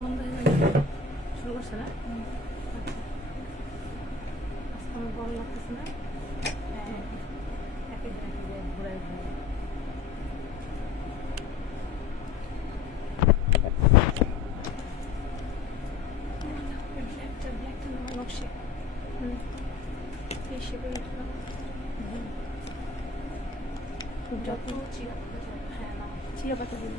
শুরু করছে না? আচ্ছা, আমার বড় লাগতেছে না? হ্যাঁ, একে ঘুরাই ঘুরাই ব্ল্যাকটা নেওয়া নকশে এই শেপে যত চিরা পাতা, হ্যাঁ না চিরা পাতা দিন।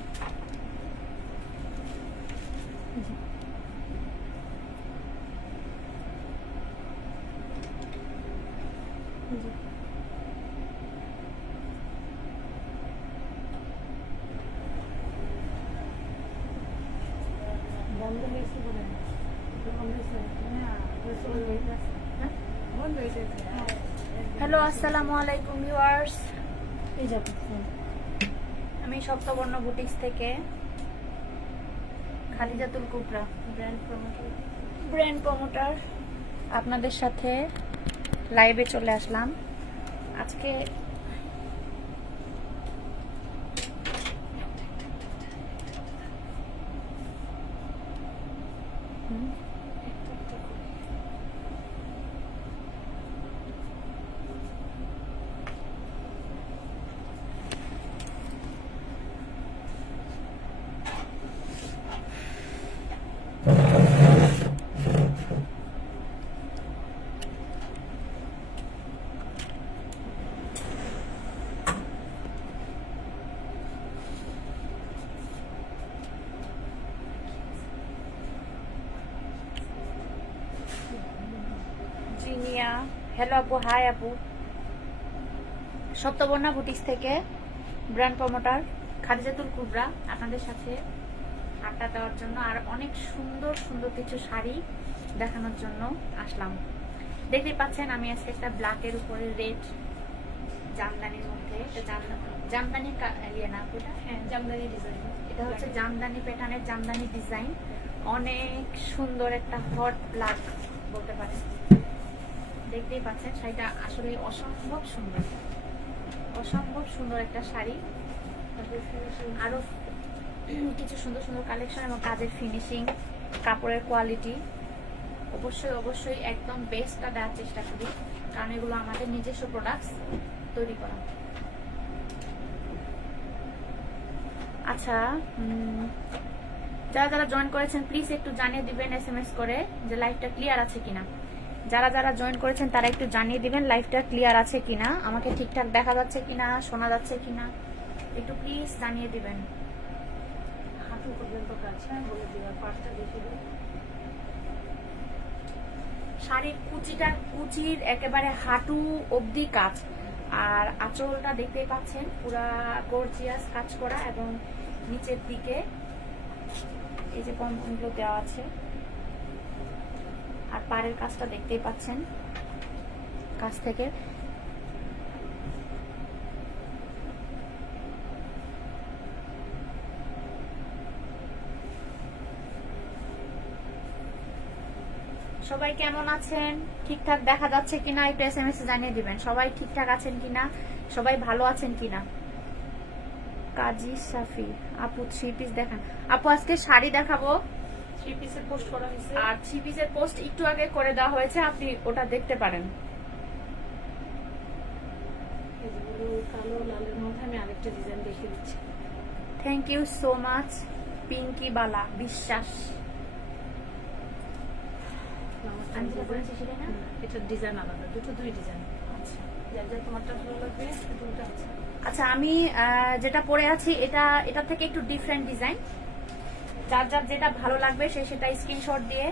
বন্ধ হয়েছে বলে হ্যালো, আসসালামু আলাইকুম ভিউয়ার্স। এই যাবো আমি সপ্তবর্ণ বুটিক্স থেকে খাদিজাতুল কুবরা ব্র্যান্ড প্রমোটার আপনাদের সাথে লাইভে চলে আসলাম আজকে। জিনিয়া, হ্যালো আপু, হাই আপু। সপ্তবর্ণা বুটিক্স থেকে ব্র্যান্ড প্রমোটার খাদিজাতুল কুবরা আপনাদের সাথে আড্ডা দেওয়ার জন্য আর অনেক সুন্দর সুন্দর কিছু শাড়ি দেখানোর জন্য আসলাম। দেখতেই পাচ্ছেন আমি আজকে একটা ব্ল্যাকের উপরে রেড জামদানির মধ্যে জামদানি ইয়ে না ওটা, হ্যাঁ জামদানি ডিজাইন। এটা হচ্ছে জামদানি প্যাটার্নের জামদানি ডিজাইন, অনেক সুন্দর একটা হট ব্ল্যাক বলতে পারেন। দেখতেই পাচ্ছেন শাড়িটা আসলে অসম্ভব সুন্দর, অসম্ভব সুন্দর একটা শাড়ি। আরো কিছু সুন্দর সুন্দর কালেকশন এবং কাজের ফিনিশিং, কাপড়ের কোয়ালিটি অবশ্যই অবশ্যই একদম বেস্টটা দেওয়ার চেষ্টা করি, কারণ এগুলো আমাদের নিজস্ব প্রোডাক্টস তৈরি করা। আচ্ছা, যারা যারা জয়েন করেছেন প্লিজ একটু জানিয়ে দিবেন SMS করে যে লাইভটা ক্লিয়ার আছে কিনা। যারা যারা জয়েন করেছেন তারা একটু জানিয়ে দিবেন লাইভটা ক্লিয়ার আছে কিনা, আমাকে ঠিকঠাক দেখা যাচ্ছে কিনা, শোনা যাচ্ছে কিনা, একটু প্লিজ জানিয়ে দিবেন। হাঁটু পর্যন্ত কাজ বলে দেওয়ার পাঁচটা দেখে দিই। শাড়ির কুচির একেবারে হাঁটু অবধি কাজ, আর আঁচলটা দেখতেই পাচ্ছেন পুরা গর্জিয়াস কাজ করা, এবং নিচের দিকে এই যে পম্পমগুলো দেওয়া আছে, আর পাড়ের কাজটা দেখতেই পাচ্ছেন কাছ থেকে। সবাই কেমন আছেন? ঠিকঠাক দেখা যাচ্ছে কিনা একটু SMS জানিয়ে দিবেন। সবাই ঠিকঠাক আছেন কিনা, সবাই ভালো আছেন কিনা। কাজী সাফি আপু 3 পিস দেখান। আপু আজকে শাড়ি দেখাবো, 3 পিসের পোস্ট করা হয়েছে, আর 3 পিসের পোস্ট একটু আগে করে দেওয়া হয়েছে, আপনি ওটা দেখতে পারেন। এগুলো কালো লালের মধ্যে আমি আরেকটা ডিজাইন দেখিয়ে দিচ্ছি। Thank you so much Pinky Bala Biswas. আমি যেটা বলেছি সেটা না, এটা ডিজাইন আলাদা, দুই ডিজাইন। আচ্ছা যার যার তোমারটা ভালো লাগবে দুটো আছে। আচ্ছা, আমি যেটা পরে আছি এটা থেকে একটু ডিফারেন্ট ডিজাইন। যার যার যেটা ভালো লাগবে সেটা স্ক্রিনশট দিয়ে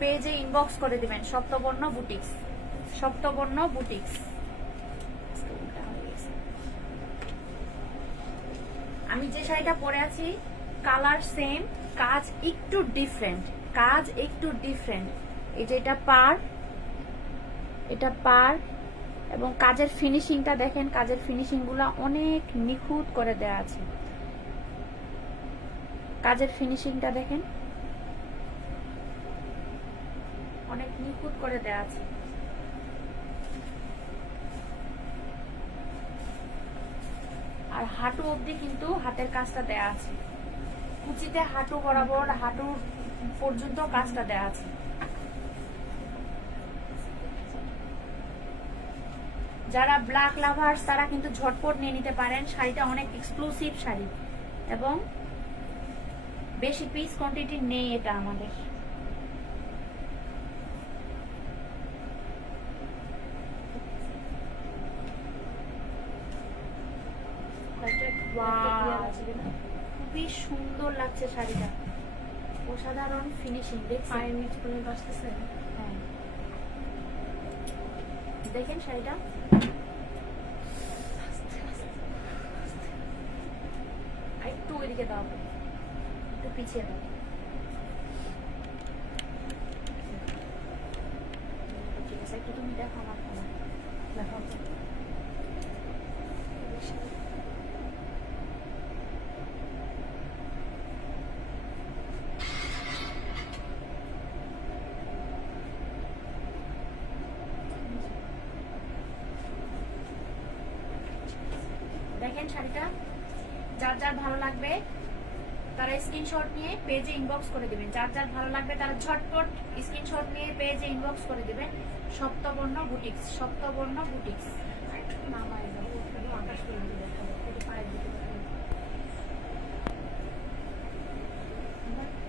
পেজে ইনবক্স করে দিবেন। Saptaborno boutiques, Saptaborno boutiques. আমি যে শাড়িটা পরে আছি কালার সেম, কাজ একটু ডিফারেন্ট, কাজ একটু ডিফারেন্ট। এই যে এটা পার এবং কাজের ফিনিশিংটা দেখেন, কাজের ফিনিশিং গুলা অনেক নিখুঁত করে দেয়া আছে। কাজের ফিনিশিংটা দেখেন, অনেক নিখুঁত করে দেয়া আছে। আর হাঁটু অবধি কিন্তু হাতের কাজটা দেয়া আছে, কুচিতে হাঁটু বরাবর, হাঁটুর পর্যন্ত কাজটা দেওয়া আছে। যারা ব্ল্যাক লাভার্স তারা কিন্তু ঝটপট নিয়ে নিতে পারেন। শাড়িটা অনেক এক্সক্লুসিভ শাড়ি এবং বেশি পিস কোয়ান্টিটি নেই এটা আমাদের। খুবই সুন্দর লাগছে শাড়িটা, অসাধারণ ফিনিশিং। পায়ের নিচ পর্যন্ত আসতেছে। হ্যাঁ দেখেন শাড়িটা একটু ওইদিকে দাও, একটু পিছিয়ে দাও। ঠিক আছে, একটু তুমি দেখো আমার ফোনে। দেখো দেখেন শাড়িটা, যার যার ভালো লাগবে তারা স্ক্রিনশট নিয়ে পেজে ইনবক্স করে দিবেন। যার যার ভালো লাগবে তারা ঝটপট স্ক্রিনশট নিয়ে পেজে ইনবক্স করে দিবেন। Saptaborno boutiques, Saptaborno boutiques. নামায় দাও, একদম আকাশ পর্যন্ত দেখাবো, একটু পায়ের দিকে দেখাবো।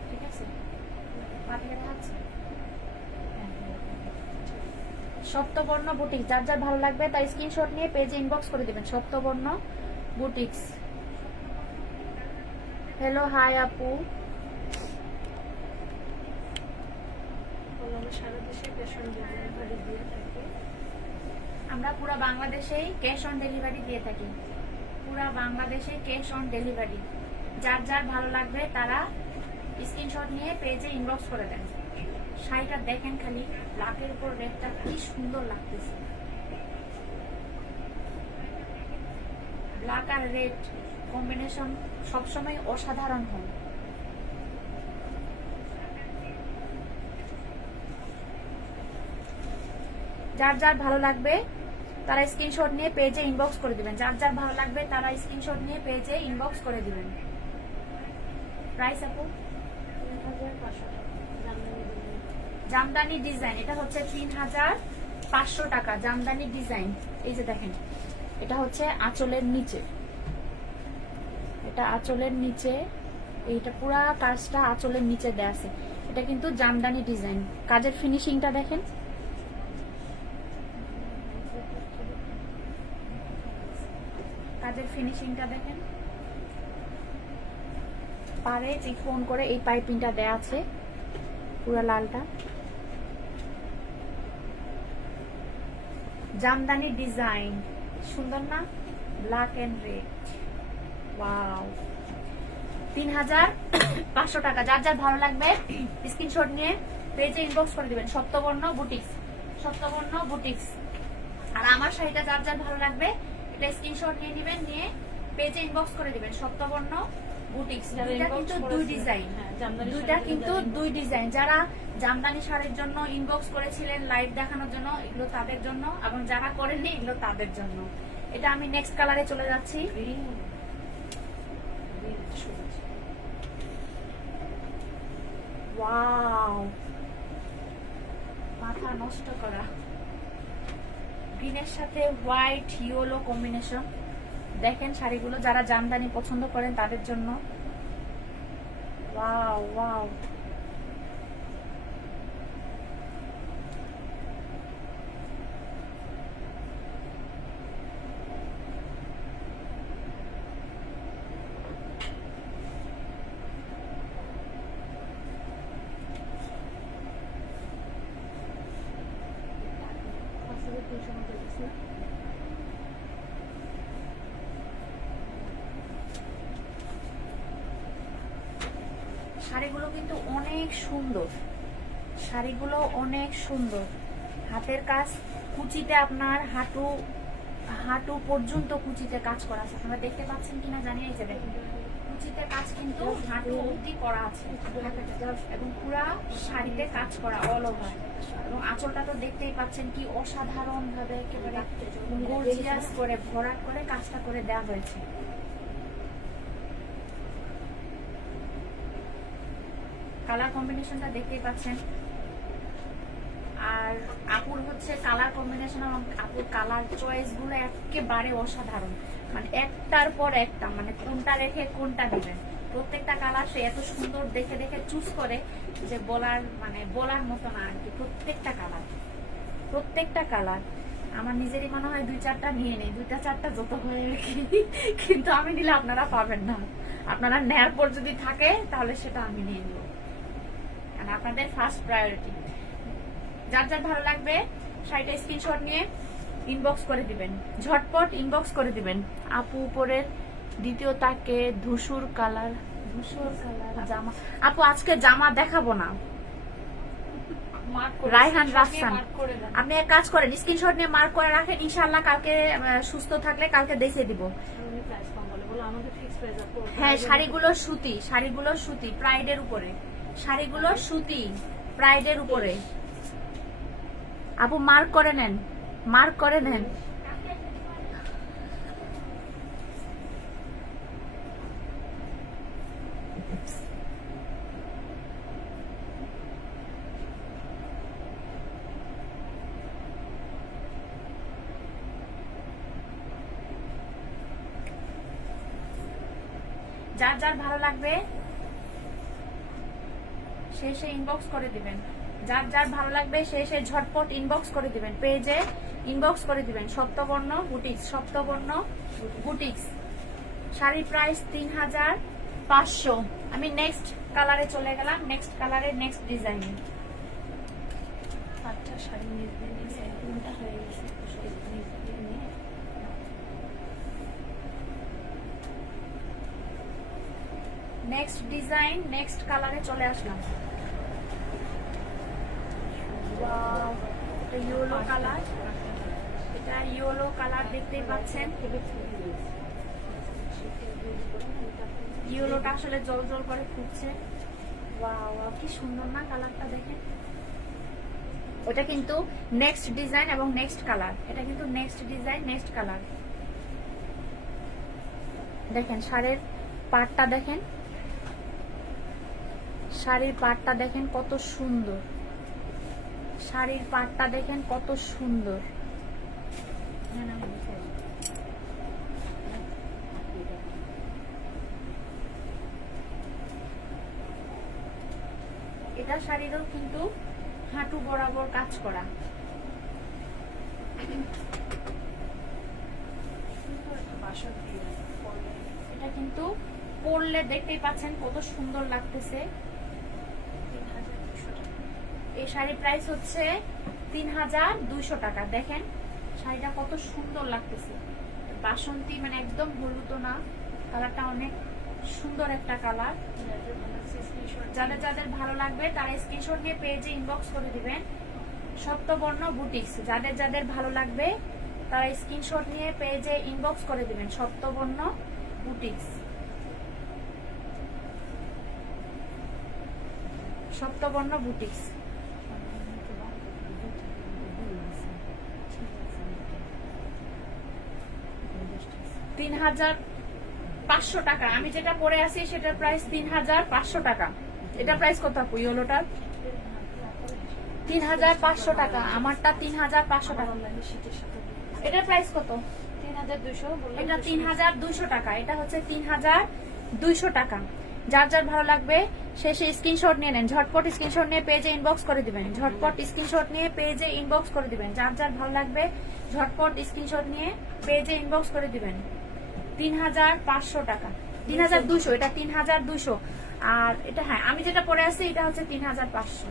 ঠিক আছে, পা থেকে দেখাচ্ছে। সপ্তবর্ণ বুটিক্স, যার যার ভালো লাগবে তার স্ক্রিনশট নিয়ে পেজে ইনবক্স করে দিবেন। সপ্তবর্ণ বুটিক্স। হ্যালো, হাই আপু। আমরা সারা দেশে ক্যাশ অন ডেলিভারি দিয়ে থাকি। আমরা পুরো বাংলাদেশেই ক্যাশ অন ডেলিভারি দিয়ে থাকি, পুরো বাংলাদেশে ক্যাশ অন ডেলিভারি। যার যার ভালো লাগবে তারা স্ক্রিনশট নিয়ে পেজে ইনবক্স করে দেন। শাড়িটা দেখেন খালি, ব্ল্যাকের উপর রেডটা কি সুন্দর লাগতেছে। ব্ল্যাক আর রেড কম্বিনেশন সবসময় অসাধারণ হয়। যার যার ভালো লাগবে তারা স্ক্রিনশট নিয়ে পেজে ইনবক্স করে দিবেন। যার যার ভালো লাগবে তারা স্ক্রিনশট নিয়ে পেজে ইনবক্স করে দিবেন। প্রাইস আপু 3500 টাকা জামদানি ডিজাইন, এটা হচ্ছে 3500 টাকা জামদানি ডিজাইন। এই যে দেখেন, এটা হচ্ছে আঁচলের নিচে, এটা আঁচলের নিচে, এইটা পুরা কাজটা আঁচলের নিচে দেয়া আছে। এটা কিন্তু জামদানি ডিজাইন। কাজের ফিনিশিংটা দেখেন, কাজের ফিনিশিংটা দেখেন। পারে চিকন করে এই পাইপিংটা দেয়া আছে, পুরো লালটা জামদানি ডিজাইন। সুন্দর না? Black and red. ওয়াও, 3500 টাকা। যার যার ভালো লাগবে স্ক্রিনশট নিয়ে পেজে ইনবক্স করে দিবেন। Saptaborno boutiques, Saptaborno boutiques. আর আমার শাড়িটা যার যার ভালো লাগবে এটা স্ক্রিনশট নিয়ে নেবেন, নিয়ে পেজে ইনবক্স করে দিবেন। সপ্তবর্ণ বুটিক্স। দুইটা কিন্তু দুই ডিজাইন, দুইটা কিন্তু দুই ডিজাইন। যারা জামদানি শাড়ির জন্য ইনবক্স করেছিলেন লাইভ দেখানোর জন্য, এগুলো তাদের জন্য, এবং যারা করেননি এগুলো তাদের জন্য। এটা আমি নেক্সট কালারে চলে যাচ্ছি। ওয়াও, মাথা নষ্ট করা। গ্রিনের সাথে হোয়াইট ইয়েলো কম্বিনেশন। দেখেন শাড়িগুলো যারা জামদানি পছন্দ করেন তাদের জন্য। ওয়াও ওয়াও, শাড়িগুলো কিন্তু অনেক সুন্দর, শাড়িগুলো অনেক সুন্দর। হাতের কাজ, কুচিতে আপনার হাঁটু হাঁটু পর্যন্ত কুচিতে কাজ করা আছে। আপনারা দেখতে পাচ্ছেন কিনা জানি, এই যে দেখেন কুচিতে কাজ কিন্তু হাঁটু অবধি করা আছে, এবং পুরা শাড়িতে কাজ করা অল ওভার। এবং আঁচলটা তো দেখতেই পাচ্ছেন কি অসাধারণ ভাবে একেবারে গর্জিয়াস করে ভরাট করে কাজটা করে দেওয়া হয়েছে। কালার কম্বিনেশনটা দেখতেই পাচ্ছেন। আর আপুর হচ্ছে কালার কম্বিনেশন এবং আপুর কালার চয়েস গুলো একেবারে অসাধারণ, মানে একটার পর একটা, মানে কোনটা রেখে কোনটা দিবেন। প্রত্যেকটা কালার সে এত সুন্দর দেখে দেখে চুজ করে যে বলার মতো না আর কি। প্রত্যেকটা কালার আমার নিজেরই মনে হয় 2-4টা নিয়ে নেই, 2-4টা যত হয় আর কি, কিন্তু আমি নিলে আপনারা পাবেন না। আপনারা নেয়ার পর যদি থাকে তাহলে সেটা আমি নিয়ে নেব, আর আপনাদের ফার্স্ট প্রায়োরিটি। যার যার ভালো লাগবে শাড়িটা স্ক্রিনশট নিয়ে ইনবক্স করে দিবেন, ঝটপট ইনবক্স করে দিবেন। আপু উপরের দ্বিতীয় তাকে ধূসর কালার জামা। আপু আজকে জামা দেখাবো না। রায়হান রাফসান, আপনি এক কাজ করেন, স্ক্রিনশট নিয়ে মার্ক করে রাখেন, ইনশাআল্লাহ কালকে সুস্থ থাকলে কালকে দেখিয়ে দিব। হ্যাঁ, শাড়িগুলো সুতি প্রাইডের উপরে, শাড়িগুলো সুতি প্রাইডের উপরে। আপু মার্ক করে নেন। যার যার ভালো লাগবে সে ইনবক্স করে দিবেন। যার যার ভালো লাগবে সে ঝটপট ইনবক্স করে দিবেন, পেজে ইনবক্স করে দিবেন। সপ্তবর্ণ বুটিক্স শাড়ির প্রাইস 3500। আমি নেক্সট কালারে চলে গেলাম, নেক্সট কালারে নেক্সট ডিজাইনে। আচ্ছা, শাড়ি নিয়ে হয়ে গেছে। নেক্সট ডিজাইন নেক্সট কালারে চলে আসলাম। এটা ইয়েলো কালার দেখতেই পাচ্ছেন। ইয়েলোটা আসলে জল জল করে ফুটছে। ওয়াও, কি সুন্দর না কালারটা দেখেন। ওটা কিন্তু নেক্সট ডিজাইন এবং নেক্সট কালার, এটা কিন্তু নেক্সট ডিজাইন নেক্সট কালার। দেখেন শাড়ির পাড়টা দেখেন, শাড়ির পাড়টা দেখেন কত সুন্দর, শাড়ির পাড়টা দেখেন কত সুন্দর। এটা শাড়িরও কিন্তু হাঁটু বরাবর কাজ করা। এটা কিন্তু পরলে দেখতেই পাচ্ছেন কত সুন্দর লাগতেছে। এই শাড়ির প্রাইস হচ্ছে 3200 টাকা। দেখেন শাড়িটা কত সুন্দর লাগতেছে, বাসন্তী, মানে একদম হলুদ না, কালারটা অনেক সুন্দর একটা কালার। যাদের যাদের ভালো লাগবে তারা স্ক্রিনশট নিয়ে পেজে ইনবক্স করে দিবেন। সপ্তবর্ণ বুটিক্স, যাদের যাদের ভালো লাগবে তারা স্ক্রিনশট নিয়ে পেজে ইনবক্স করে দিবেন। Saptaborno boutiques, Saptaborno boutiques. 3500 টাকা। আমি যেটা পরে আছি সেটার প্রাইস 3500 টাকা। এটা প্রাইস কত আপু ইয়েলোটার? 3500 টাকা। আমারটা 3500 টাকা। এটার প্রাইস কত? 3200। এটা 3200 টাকা। এটা হচ্ছে 3200 টাকা। যার যার ভালো লাগবে সে স্ক্রিনশট নিয়ে নেন, ঝটপট স্ক্রিনশট নিয়ে পেজে ইনবক্স করে দিবেন, ঝটপট স্ক্রিনশট নিয়ে পেজে ইনবক্স করে দিবেন। যার যার ভালো লাগবে ঝটপট স্ক্রিনশট নিয়ে পেজে ইনবক্স করে দিবেন। 3500 টাকা, 3200। এটা 3200। আর এটা, হ্যাঁ আমি যেটা পরে আছি এটা হচ্ছে 3500।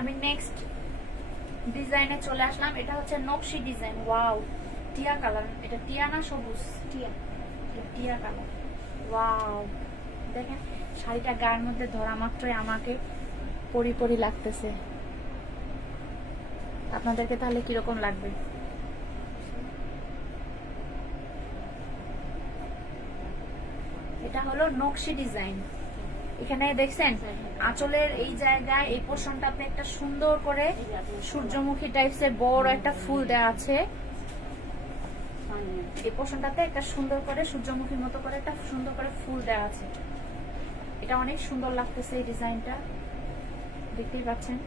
আমি নেক্সট ডিজাইনে চলে আসলাম। এটা হচ্ছে নকশি ডিজাইন। ওয়াও, টিয়া কালার। এটা টিয়া না সবুজ? টিয়া কালার। ওয়াও, দেখেন শাড়িটা গায়ের মধ্যে ধরা মাত্রই আমাকে পরি লাগতেছে। আপনাদেরকে তাহলে কিরকম লাগবে? এটা হলো নকশি ডিজাইন। এখানে দেখছেন আঁচলের এই জায়গায় এই পোর্শনটাতে একটা সুন্দর করে সূর্যমুখী টাইপসের বড় একটা ফুল দেওয়া আছে। এই পোর্শনটাতে একটা সুন্দর করে সূর্যমুখীর মতো করে একটা সুন্দর করে ফুল দেওয়া আছে। এটা অনেক সুন্দর লাগতেছে এই ডিজাইনটা, দেখতেই পাচ্ছেন।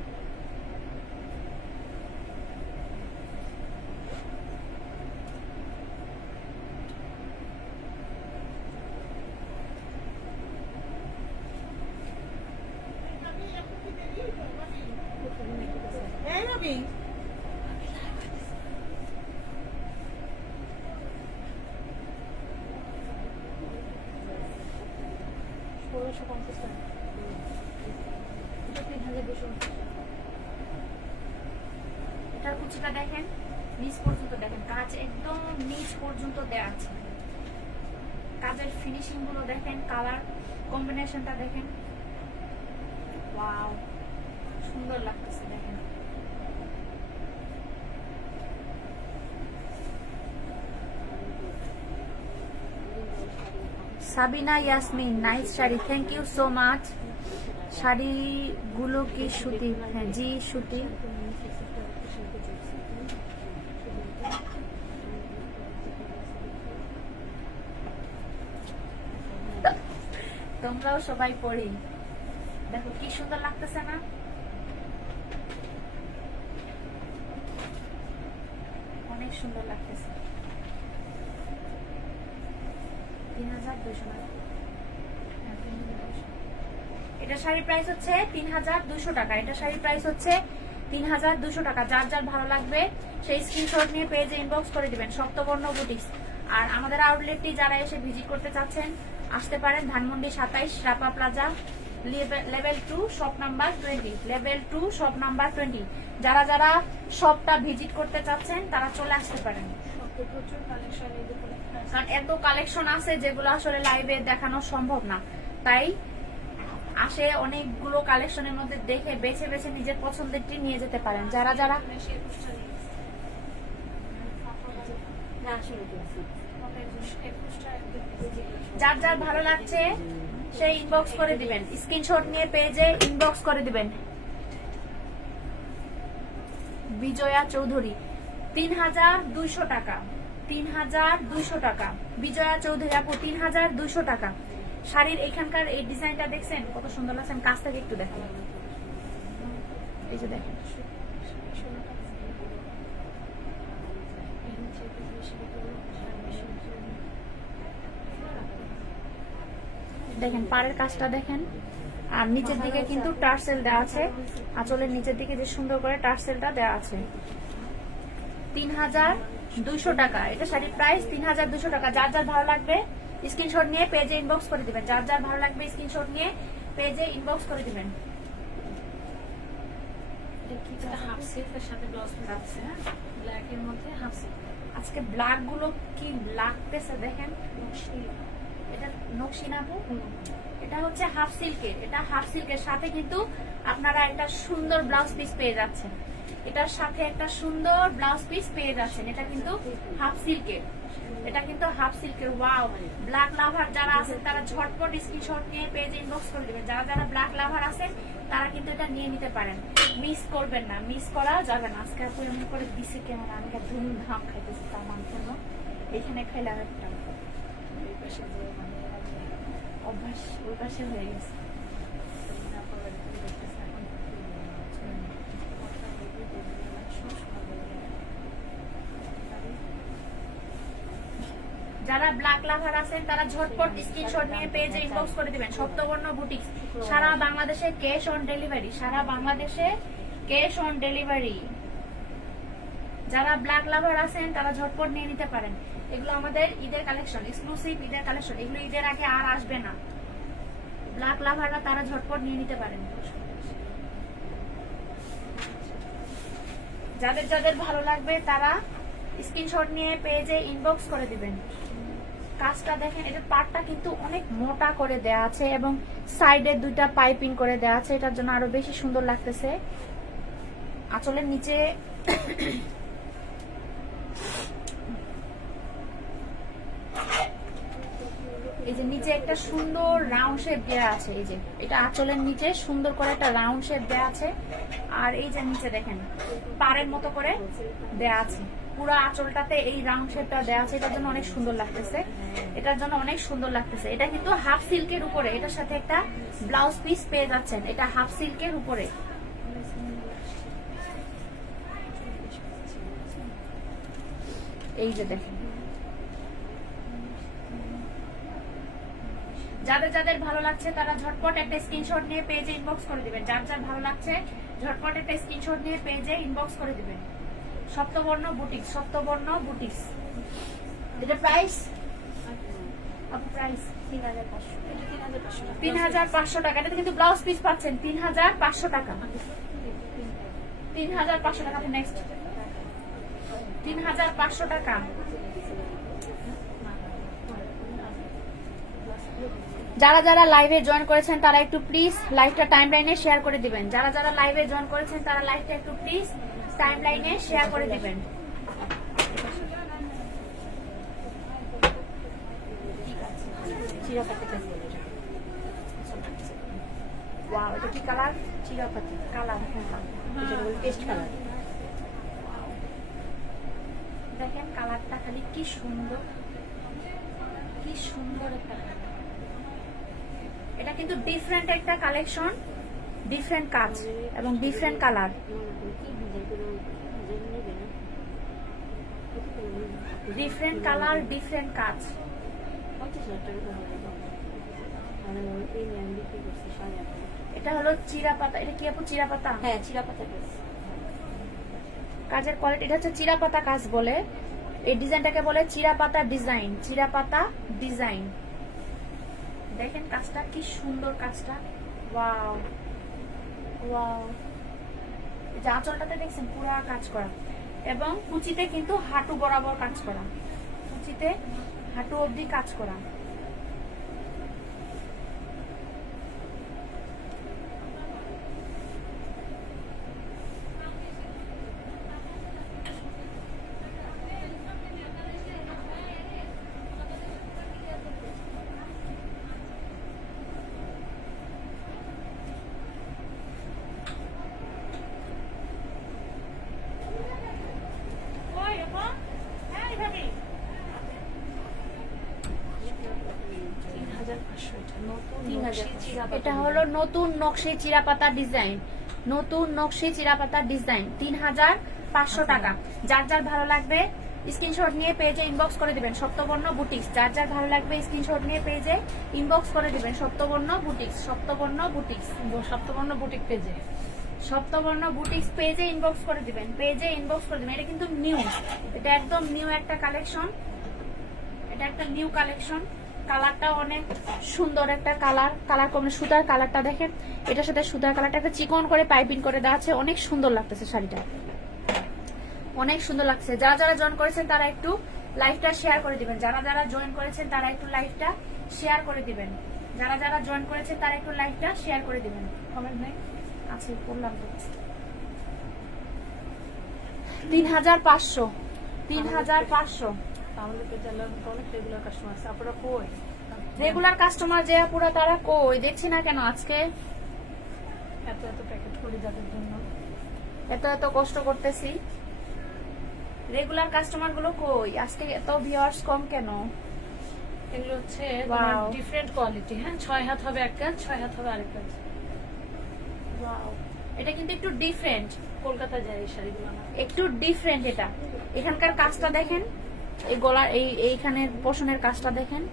এটার কুচিটা দেখেন, নিচ পর্যন্ত দেখেন, কাজ একদম নিচ পর্যন্ত দেয়া আছে। কাজের ফিনিশিং গুলো দেখেন, কালার কম্বিনেশনটা দেখেন, ওয়াও সুন্দর লাগতেছে দেখেন। Sabina Yasmin, nice sari, thank you so much. শাড়িগুলো কি সুতি? হ্যাঁ জি সুতি। তোমরাও সবাই পড়ি, দেখো কি সুন্দর লাগতেছে না? অনেক সুন্দর লাগতেছে। 3200 টাকা। এটা শাড়ির প্রাইস হচ্ছে 3200 টাকা। এটা শাড়ির প্রাইস হচ্ছে 3200 টাকা। যার যার ভালো লাগবে সেই স্ক্রিনশট নিয়ে পেজে ইনবক্স করে দিবেন, সপ্তবর্ণ বুটিক্স। আর আমাদের আউটলেটটি যারা এসে ভিজিট করতে চাচ্ছেন আসতে পারেন, Dhanmondi 27 Rapa plaza, level 2 shop number 20, level 2 shop number 20। যারা যারা শপটা ভিজিট করতে চাচ্ছেন তারা চলে আসতে পারেন। কারণ এত কালেকশন আছে যেগুলো আসলে লাইভে দেখানো সম্ভব না, তাই আসে অনেকগুলো কালেকশনের মধ্যে দেখে বেছে বেছে নিজের পছন্দেরটি নিয়ে যেতে পারেন। যারা যারা যার যার ভালো লাগছে সেই ইনবক্স করে দিবেন, স্ক্রিনশট নিয়ে পেজে ইনবক্স করে দিবেন। বিজয়া চৌধুরী 3200 টাকা, 3200 টাকা। বিজয়া চৌধুরী আপু 3200 টাকা। শাড়ির এখানকার এই ডিজাইনটা দেখছেন কত সুন্দর লাগছে? কাছ থেকে একটু দেখেন, এই যে দেখেন, দেখেন পাড়ের কাজটা দেখেন। আর নিচের দিকে কিন্তু টার্সেল দেওয়া আছে, আঁচলের নিচের দিকে যে সুন্দর করে টার্সেলটা দেওয়া আছে। 3200 টাকা। এটা শাড়ির প্রাইস 3200 টাকা। যার যার ভালো লাগবে স্ক্রিনশট নিয়ে পেজে ইনবক্স করে দিবেন। যার যার ভালো লাগবে স্ক্রিনশট নিয়ে পেজে ইনবক্স করে দিবেন। হাফ সিল্কের সাথে ব্লাউজ পিস আছে, ব্ল্যাক এর মধ্যে হাফ সিল্ক। আজকে ব্ল্যাক গুলো কি লাগতেছে দেখেন, এটা নকশি না আপু? এটা হচ্ছে হাফ সিল্কের। এটা হাফ সিল্কের সাথে কিন্তু আপনারা একটা সুন্দর ব্লাউজ পিস পেয়ে যাচ্ছেন। এটার সাথে একটা সুন্দর ব্লাউজ পিস পেয়ে যাচ্ছেন। এটা কিন্তু হাফ সিল্কের, এটা কিন্তু হাফ সিল্কের। ওয়াও, ব্ল্যাক লাভার যারা আছেন তারা ঝটপট স্ক্রিনশট নিয়ে পেজে ইনবক্স করে দিবেন। যারা যারা ব্ল্যাক লাভার আছেন তারা কিন্তু এটা নিয়ে নিতে পারেন, মিস করবেন না, মিস করা যাবে না। আজকে আপু এমন করে দিছে ক্যামেরা, আমি ধুমধাম খাইতেছি আমার জন্য। এখানে খাইলাম একটা অভ্যাস, ওই পাশে হয়ে গেছে। যারা ব্ল্যাক লাভার আছেন তারা ঝটপট স্ক্রিনশট নিয়ে পেজে ইনবক্স করে দিবেন। সপ্তবর্ণ বুটিক্স, সারা বাংলাদেশে ক্যাশ অন ডেলিভারি, সারা বাংলাদেশে ক্যাশ অন ডেলিভারি। যারা ব্ল্যাক লাভার আছেন তারা ঝটপট নিয়ে নিতে পারেন। এগুলো আমাদের ঈদের কালেকশন, এক্সক্লুসিভ ঈদের কালেকশন। এগুলো ঈদের আগে আর আসবে না। ব্ল্যাক লাভাররা তারা ঝটপট নিয়ে নিতে পারেন। যাদের যাদের ভালো লাগবে তারা স্ক্রিনশট নিয়ে পেজে ইনবক্স করে দিবেন। কাজটা দেখেন, এটার পার্টটা কিন্তু অনেক মোটা করে দেয়া আছে এবং সাইডে দুইটা পাইপিং করে দেয়া আছে, এটার জন্য আরো বেশি সুন্দর লাগতেছে। আঁচলের নিচে এই যে নিচে একটা সুন্দর রাউন্ড শেপ দেওয়া আছে, এই যে এটা আঁচলের নিচে সুন্দর করে একটা রাউন্ড শেপ দেওয়া আছে। আর এই যে নিচে দেখেন পাড়ের মতো করে দেওয়া আছে, পুরো আঁচলটাতে এই রাউন্ড শেপটা দেওয়া আছে। এটার জন্য অনেক সুন্দর লাগতেছে, এটার জন্য অনেক সুন্দর লাগতেছে। এটা কিন্তু হাফ সিল্কের উপরে, এটার সাথে একটা ব্লাউজ পিস পেয়ে যাচ্ছেন, এটা হাফ সিল্কের উপরে। এই যে দেখেন, যাদের যাদের ভালো লাগছে তারা ঝটপট একটা স্ক্রিনশট নিয়ে পেজে ইনবক্স করে দিবেন। যার যার ভালো লাগছে ঝটপট একটা স্ক্রিনশট নিয়ে পেজে ইনবক্স করে দিবেন। Saptaborno boutiques, Saptaborno boutiques. এটা প্রাইস প্রাইস ৩৫০০ টাকা। এটাতে কিন্তু ব্লাউজ পিস পাচ্ছেন ৩৫০০ টাকা। ৩৫০০ টাকা। নেক্সট ৩৫০০ টাকা। যারা যারা লাইভে জয়েন করেছেন তারা একটু প্লিজ লাইভটা টাইমলাইনে শেয়ার করে দিবেন। যারা যারা লাইভে জয়েন করেছেন তারা লাইভটা একটু প্লিজ টাইমলাইনে শেয়ার করে দিবেন। ওয়াও, এটা কি কালার? চিরাপাতি কালার, এটা বলে টেস্ট কালার। দেখেন কালারটা খালি কি সুন্দর, কি সুন্দর একটা কালার। এটা কিন্তু ডিফারেন্ট একটা কালেকশন, ডিফারেন্ট কাজ এবং different colour. Different colour, different কাজ। এটা হলো চিরাপাতা। এটা কি আপু চিরাপাতা? হ্যাঁ, চিরাপাতা কাজের কোয়ালিটি। এটা হচ্ছে চিরাপাতা কাজ বলে, এই ডিজাইনটাকে বলে চিরাপাতা ডিজাইন। চিরাপাতা ডিজাইন। দেখেন কাজটা কি সুন্দর, কাজটা ওয়াও ওয়াও। এই যে আঁচলটাতে দেখছেন পুরা কাজ করা, এবং কুচিতে কিন্তু হাঁটু বরাবর কাজ করা, কুচিতে হাঁটু অবধি কাজ করা। এটা হলো নতুন নকশি চিরাপাতা ডিজাইন, নতুন নকশি চিরাপাতা ডিজাইন। ৩৫০০ টাকা। যার যার ভালো লাগবে স্ক্রিনশট নিয়ে পেজে ইনবক্স করে দিবেন। সপ্তবর্ণ বুটিক্স। যার যার ভালো লাগবে স্ক্রিনশট নিয়ে পেজে ইনবক্স করে দিবেন। Saptaborno boutiques, Saptaborno boutiques, Saptaborno boutique পেজে, সপ্তবর্ণ বুটিক্স পেজে ইনবক্স করে দিবেন, পেজে ইনবক্স করে দিবেন। এটা কিন্তু নিউ, এটা একদম নিউ একটা কালেকশন, এটা একটা নিউ কালেকশন। কালারটা অনেক সুন্দর একটা কালার, কালার কমে সুতার কালারটা দেখেন, এটার সাথে সুতার কালারটা একটা চিকন করে পাইপিং করে দেওয়া আছে, অনেক সুন্দর লাগতেছে শাড়িটা, অনেক সুন্দর লাগছে। যারা যারা জয়েন করেছেন তারা একটু লাইভটা শেয়ার করে দিবেন। যারা যারা জয়েন করেছেন তারা একটু লাইভটা শেয়ার করে দিবেন। যারা যারা জয়েন করেছেন তারা একটু লাইভটা শেয়ার করে দিবেন। কমেন্ট নাই আছে, করলাম তো। ৩৫০০, ৩৫০০। রেগুলার কাস্টমার যে পুরো তারা কই দেখছি না কেন আজকে? এত এত প্যাকেট করি যাদের জন্য, এত এত কষ্ট করতেছি। রেগুলার কাস্টমার গুলো কই আজকে? এত ভিউয়ার্স কম কেন? এগুলো হচ্ছে Wow. Different quality. হ্যাঁ, ৬ হাত হবে এক কাজ, ৬ হাত হবে আরেক কাজ। ওয়াও, এটা কিন্তু একটু ডিফারেন্ট। কলকাতা যায় এই শাড়িগুলো না, একটু ডিফারেন্ট এটা। এখানকার কাজটা দেখেন, এই গলার এইখানের পোষণের কাজটা দেখেন,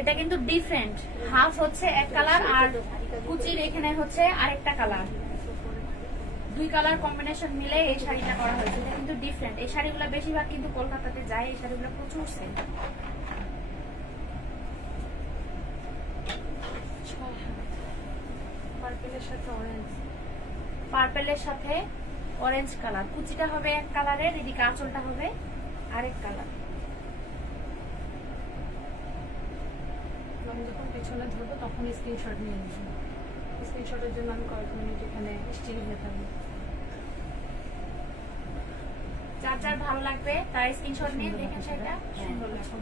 এটা কিন্তু ডিফারেন্ট। হাফ হচ্ছে এক কালার আর কুচির এখানে হচ্ছে আরেকটা কালার, দুই কালার কম্বিনেশন মিলে এই শাড়িটা করা হয়েছে। এটা কিন্তু ডিফারেন্ট। এই শাড়িগুলো বেশিরভাগ কিন্তু কলকাতাতে যায়, এই শাড়িগুলো প্রচুর সেল। পার্পেলের সাথে অরেঞ্জ, পার্পেলের সাথে অরেঞ্জ কালার। কুচিটা হবে এক কালারের, এদিকে আঁচলটা হবে আরেক কালার। আমি যখন পেছনে ধরবো তখন স্ক্রিনশট নিয়ে নেব। স্ক্রিনশটের জন্য আমি কয়েক মিনিট এখানে স্টিল হয়ে থাকবো। যার যার ভালো লাগবে তার স্ক্রিনশট নিয়ে দেখেন শাড়িটা সুন্দর লাগছে।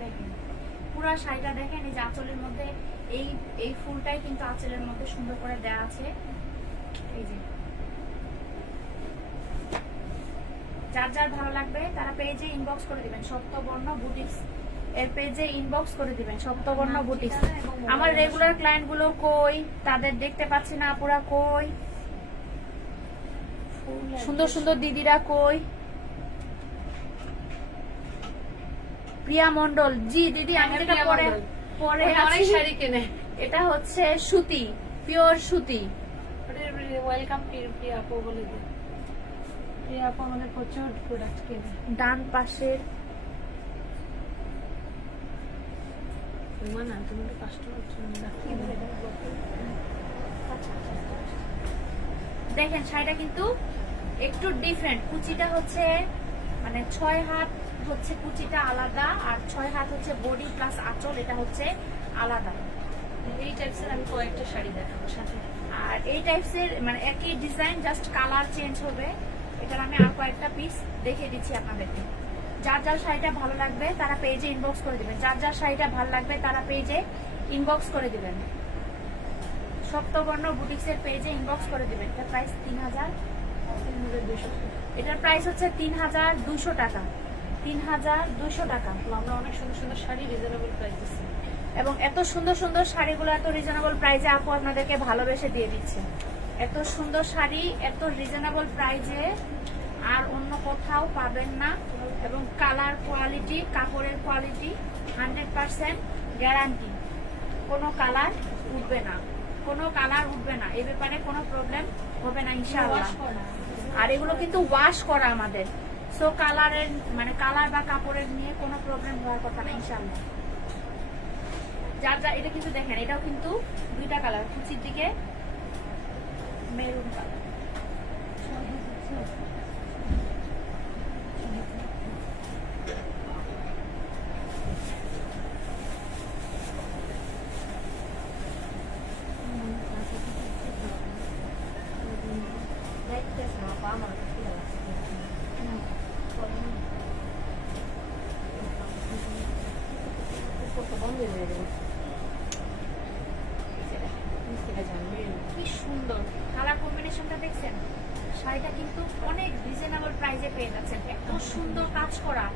দেখেন পুরো শাড়িটা দেখেন, এই যে আঁচলের মধ্যে এই ফুলটাই কিন্তু আঁচলের মধ্যে সুন্দর করে দেওয়া আছে। এই যে যার যার ভালো লাগবে তারা পেজে ইনবক্স করে দিবেন সপ্তবর্ণ বুটিক্স এর পেজে ইনবক্স করে দিবেন সপ্তবর্ণ বুটিক্স। আমার রেগুলার ক্লায়েন্ট গুলো কই, তাদের দেখতে পাচ্ছি না পুরা কই, সুন্দর সুন্দর দিদিরা কই। প্রিয়া মন্ডল, জি দিদি আমি যেটা পরে পরে অনেক শাড়ি কেনে, এটা হচ্ছে সুতি, পিওর সুতি। ওয়েলকাম প্রিয়া আপু বলে দিই। প্রিয়া আপু আমাদের প্রচুর প্রোডাক্ট কেনে। ডান পাশের না তুমি তো কাস্টমার দেখেন শাড়িটা কিন্তু একটু ডিফারেন্ট। কুচিটা হচ্ছে মানে 6 হাত হচ্ছে কুচিটা আলাদা, আর 6 হাত হচ্ছে বডি প্লাস আঁচল, এটা হচ্ছে আলাদা। এই টাইপসের আমি কয়েকটা শাড়ি দেখাবো সাথে। আর এই টাইপসের মানে একই ডিজাইন, জাস্ট কালার চেঞ্জ হবে। এটার আমি আর কয়েকটা পিস দেখিয়ে দিচ্ছি আপনাদেরকে। যার যার শাড়িটা ভালো লাগবে তারা পেজে ইনবক্স করে দিবেন। যার যার শাড়িটা ভালো লাগবে তারা পেজে ইনবক্স করে দিবেন। সপ্তবর্ণ বুটিক্সের পেজে ইনবক্স করে দিবেন। এটার প্রাইস 3200। এটার প্রাইস হচ্ছে 3200 টাকা। 3200 টাকা। আমরা অনেক সুন্দর সুন্দর শাড়ি রিজনেবল প্রাইস দিচ্ছি, এবং এত সুন্দর সুন্দর শাড়িগুলো এত রিজনেবল প্রাইসে আপু আপনাদেরকে ভালোবেসে দিয়ে দিচ্ছে। এত সুন্দর শাড়ি এত রিজনেবল প্রাইসে আর অন্য কোথাও পাবেন না। এবং কালার কোয়ালিটি, কাপড়ের কোয়ালিটি 100% গ্যারান্টি। কোনো কালার উঠবে না, কোনো কালার উঠবে না, এই ব্যাপারে কোনো প্রবলেম হবে না ইনশাআল্লাহ। আর এগুলো কিন্তু ওয়াশ করা আমাদের, সো কালারের মানে কালার বা কাপড়ের নিয়ে কোনো প্রবলেম হওয়ার কথা না ইনশাআল্লাহ। যার যা এটা কিন্তু দেখেন, এটাও কিন্তু দুইটা কালার, কুচির দিকে মেরুন কালার। কি সুন্দর কালার কম্বিনেশনটা দেখছেন? শাড়িটা কিন্তু অনেক রিজনেবল প্রাইসে পেয়ে যাচ্ছেন। এত সুন্দর কাজ করা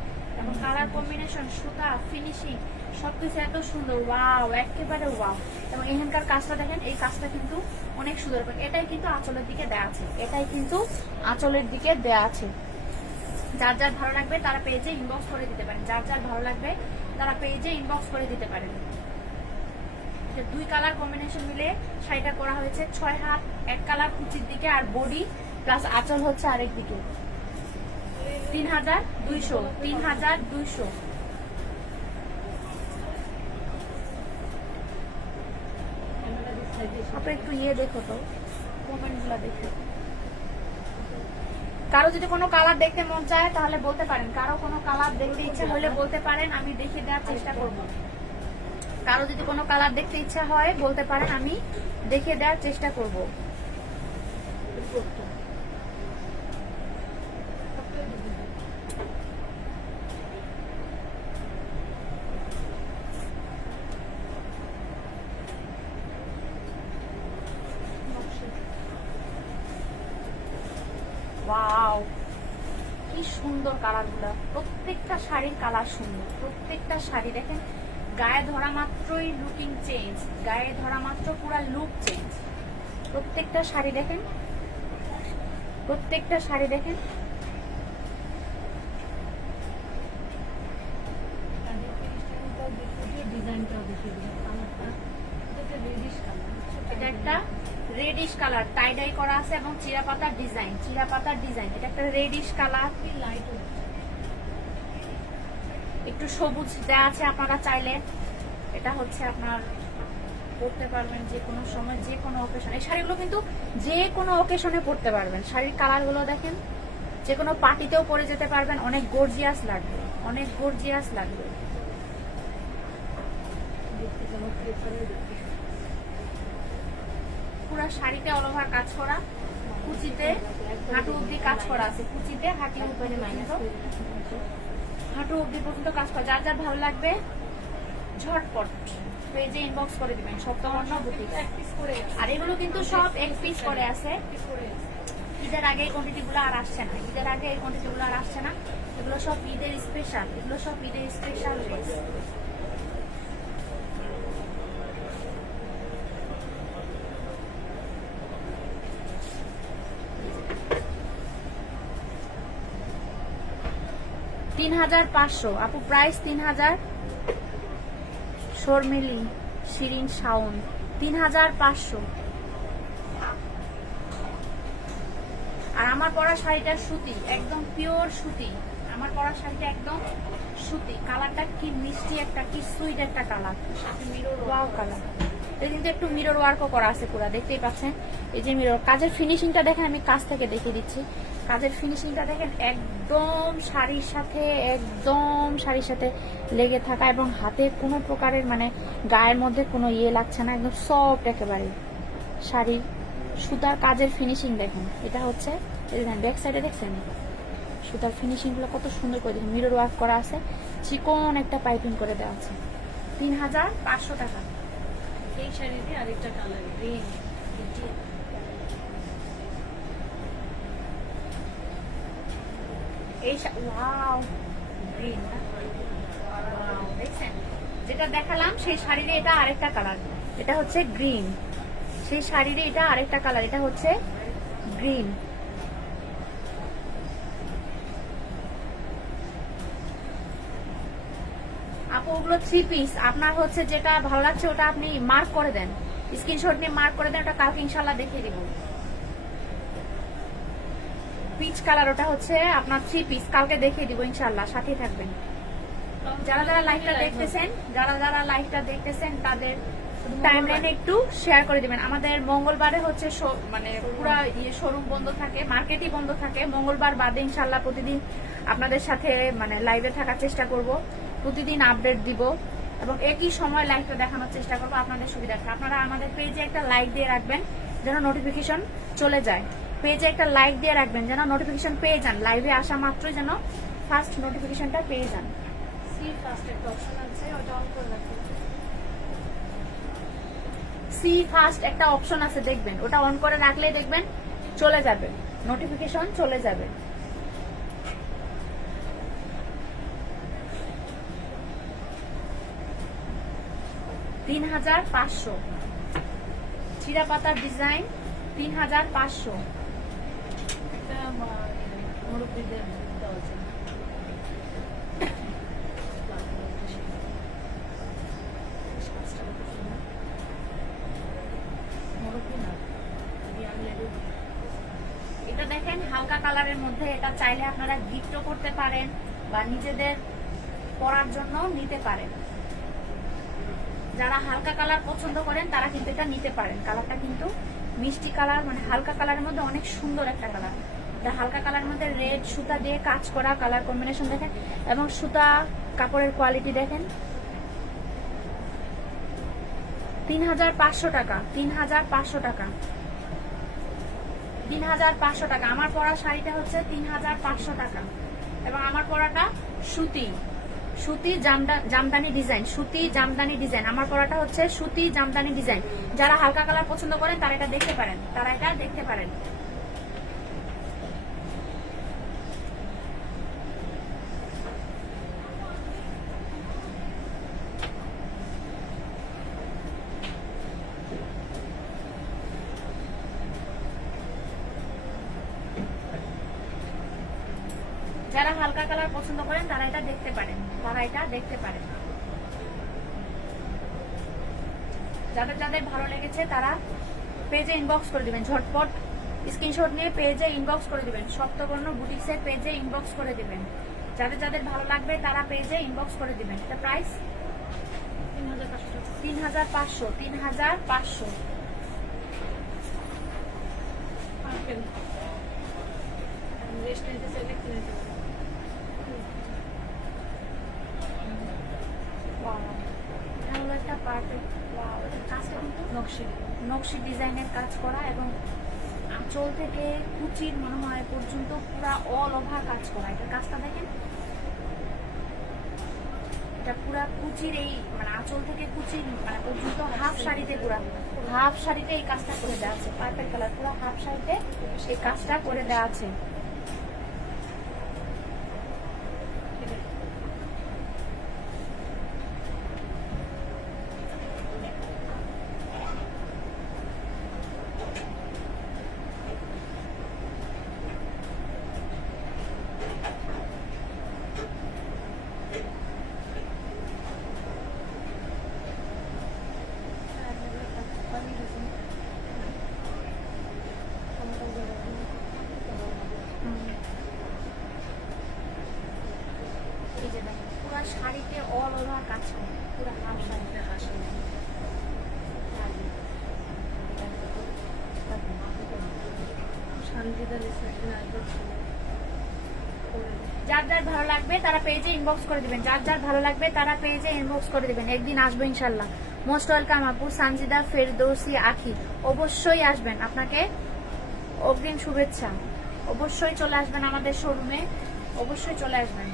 এবং কালার কম্বিনেশন, সুতা, ফিনিশিং সবকিছু এত সুন্দর, ওয়াও, একেবারে ওয়াও। এবং এখানকার কাজটা দেখেন, এই কাজটা কিন্তু অনেক সুন্দর। এটাই কিন্তু আঁচলের দিকে দেয়া আছে, এটাই কিন্তু আঁচলের দিকে দেয়া আছে। যার যার ভালো লাগবে তারা পেজে ইনবক্স করে দিতে পারেন। যার যার ভালো লাগবে তারা পেজে ইনবক্স করে দিতে পারেন। দুই কালার কম্বিনেশন মিলে শাড়িটা করা হয়েছে। 6 হাত এক কালার কুচির দিকে, আর বডি প্লাস আঁচল হচ্ছে আরেক দিকে। 3200। 3200। আপনি একটু দেখো তো কমেন্ট গুলা দেখে। কারো যদি কোনো কালার দেখতে মন চায় তাহলে বলতে পারেন। কারো কোনো কালার দেখতে ইচ্ছা হলে বলতে পারেন, আমি দেখিয়ে দেওয়ার চেষ্টা করব। কারো যদি কোনো কালার দেখতে ইচ্ছা হয় বলতে পারেন, আমি দেখিয়ে দেওয়ার চেষ্টা করব। ওয়াও, কি সুন্দর কালারগুলো। প্রত্যেকটা শাড়ির কালার সুন্দর, প্রত্যেকটা শাড়ি দেখেন গায়ে ধরা মাত্রই লুকিং চেঞ্জ, গায়ে ধরা মাত্র পুরো লুক চেঞ্জ। প্রত্যেকটা শাড়ি দেখেন, প্রত্যেকটা শাড়ি দেখেন। এটা একটা রেডিশ কালার, টাই ডাই করা আছে এবং চিরাপাতার ডিজাইন, চিরাপাতার ডিজাইন। এটা একটা রেডিশ কালার, একটু সবুজ দেওয়া আছে। আপনারা চাইলে এটা হচ্ছে আপনার পরতে পারবেন যে কোনো সময়, যে কোনো অকেশনে। এই শাড়িগুলো কিন্তু যে কোনো অকেশনে পরতে পারবেন। শাড়ির কালারগুলো দেখেন, যে কোনো পার্টিতেও পরে যেতে পারবেন। অনেক গর্জিয়াস লাগবে, অনেক গর্জিয়াস লাগবে। পুরো শাড়িতে অল ওভার কাজ করা, কুচিতে হাঁটু অব্দি কাজ করা আছে, কুচিতে হাঁটু উপরে মাইনাস হাঁটু অব্দি পর্যন্ত কাজ করা। যার যার ভালো লাগবে ঝটপট পেজে ইনবক্স করে দিবেন। সপ্তবর্ণ বুটিক। আর এগুলো কিন্তু সব এক পিস করে আছে। ঈদের আগে এই কোয়ান্টিটি গুলো আর আসছে না, ঈদের আগে এই কোয়ান্টিটি গুলো আর আসছে না। এগুলো সব ঈদের স্পেশাল, এগুলো সব ঈদের স্পেশাল ড্রেস। $3,500 আপু, প্রাইস 3,000। শর্মিলি, শিরিন, শাওন, 3,500। আর আমার পরা শাড়িটা সুতি, একদম পিওর সুতি। আমার পরা শাড়িটা একদম সুতি। কালারটা কি মিষ্টি একটা, কি সুইট একটা কালার, মিরর ওয়াও কালার। এটা কিন্তু একটু মিরর ওয়ার্কও করা আছে পুরো, দেখতেই পাচ্ছেন। এই যে মিরর কাজের ফিনিশিংটা দেখেন, আমি কাছ থেকে দেখিয়ে দিচ্ছি। কাজের ফিনিশিংটা দেখেন, একদম শাড়ির সাথে লেগে থাকা, এবং হাতে কোনো প্রকারের মানে গায়ের মধ্যে কোনো ইয়ে লাগছে না, একদম সফট একেবারে শাড়ি। সুতার কাজের ফিনিশিং দেখেন। এটা হচ্ছে ব্যাক সাইডে দেখছেন সুতার ফিনিশিং গুলো কত সুন্দর করে দেখেন। মিরর ওয়ার্ক করা আছে, চিকন একটা পাইপিং করে দেওয়া আছে। 3,500 টাকা। এই শাড়িতে আরেকটা কালার গ্রিন, এই ওয়াও গ্রিন, দেখছেন যেটা দেখালাম সেই শাড়ির এটা আরেকটা কালার। এটা হচ্ছে গ্রিন, সেই শাড়ির এটা আরেকটা কালার। এটা হচ্ছে গ্রিন। আপু ওগুলো 3 পিস। আপনার হচ্ছে যেটা ভালো লাগছে ওটা আপনি মার্ক করে দেন, স্ক্রিনশট নিয়ে মার্ক করে দেন। ওটা কালকে ইনশাল্লাহ দেখিয়ে দিব। পিচ কালার, ওটা হচ্ছে আপনার 3 পিস, কালকে দেখিয়ে দিব ইনশাল্লাহ, সাথেই থাকবেন। যারা লাইভটা দেখতেছেন তাদের টাইমলাইনে একটু শেয়ার করে দিবেন। আমাদের মঙ্গলবারে হচ্ছে মানে পুরা শোরুম বন্ধ থাকে, মার্কেটই বন্ধ থাকে। মঙ্গলবার বাদে ইনশাল্লাহ প্রতিদিন আপনাদের সাথে মানে লাইভে থাকার চেষ্টা করব, প্রতিদিন আপডেট দিব এবং একই সময় লাইভটা দেখানোর চেষ্টা করব আপনাদের সুবিধার্থে। আপনারা আমাদের পেজে একটা লাইক দিয়ে রাখবেন যেন নোটিফিকেশন চলে যায়। পেজে একটা লাইক দিয়ে রাখবেন যেন নোটিফিকেশন পেয়ে যান, লাইভে আসা মাত্রই যেন ফার্স্ট নোটিফিকেশনটা পেয়ে যান। সি ফার্স্ট একটা অপশন আছে, ওটা অন করে রাখবেন। সি ফার্স্ট একটা অপশন আছে, দেখবেন ওটা অন করে রাখলে দেখবেন চলে যাবে, নোটিফিকেশন চলে যাবে। $3,500 চিরা পাতার ডিজাইন, 3,500। এটা মুরব্বীদের দেওয়ার জন্য। এটা দেখেন হালকা কালারের মধ্যে, এটা চাইলে আপনারা গিফটও করতে পারেন বা নিজেদের পরার জন্য নিতে পারেন। যারা হালকা কালার পছন্দ করেন তারা কিন্তু এটা নিতে পারেন। কালারটা কিন্তু মিষ্টি কালার, মানে হালকা কালারের মধ্যে অনেক সুন্দর একটা কালার। এটা হালকা কালারের মধ্যে রেড সুতা দিয়ে কাজ করা, কালার কম্বিনেশন দেখেন এবং সুতা কাপড়ের কোয়ালিটি দেখেন। 3,500 টাকা, 3,500 টাকা, 3,500 টাকা। আমার পরা শাড়িটা হচ্ছে 3,500 টাকা এবং আমার পরাটা সুতি, সুতি জামদানি ডিজাইন, সুতি জামদানি ডিজাইন। আমার পরাটা হচ্ছে সুতি জামদানি ডিজাইন। যারা হালকা কালার পছন্দ করেন তারা এটা দেখতে পারেন, তারা এটা দেখতে পারেন। যারা হালকা কালার পছন্দ করেন তারা এটা দেখতে পারেন, তারা এটা দেখতে পারেন। যাদের যাদের ভালো লেগেছে তারা পেজে ইনবক্স করে দিবেন, ঝটপট স্ক্রিনশট নিয়ে পেজে ইনবক্স করে দিবেন। সপ্তবর্ণ বুটিক্সের পেজে ইনবক্স করে দিবেন। যাদের যাদের ভালো লাগবে তারা পেজে ইনবক্স করে দিবেন। এটা প্রাইস 3,500 টাকা। 3,500, 3,500। পার্পেল রেস্ট নিতে চাইলে কিনে নিতে পারেন। এটা হলো একটা পারফেক্ট। কাজটা কিন্তু নকশি ডিজাইনের কাজ করা এবং আঁচল থেকে কুচির মনে হয় পর্যন্ত পুরা অল ওভার কাজ করা। এটা কাজটা দেখেন, এটা পুরা কুচির এই মানে আঁচল থেকে কুচির মানে পর্যন্ত হাফ শাড়িতে পুরা হাফ শাড়িতে এই কাজটা করে দেওয়া আছে। পার্পল কালার পুরো হাফ শাড়িতে এই কাজটা করে দেওয়া আছে। এই যে দেখেন পুরো শাড়িতে অল ওভার কাজ করে, পুরো হাফ শাড়িতে যার যার ভালো লাগবে তারা পেজে ইনবক্স করে দিবেন, যার যার ভালো লাগবে তারা পেজে ইনবক্স করে দিবেন। একদিন আসবো ইনশাল্লাহ। মোস্ট ওয়েলকাম আপু সানজিদা ফেরদৌসি আখি, অবশ্যই আসবেন, আপনাকে অগ্রিম শুভেচ্ছা। অবশ্যই চলে আসবেন আমাদের শোরুমে, অবশ্যই চলে আসবেন।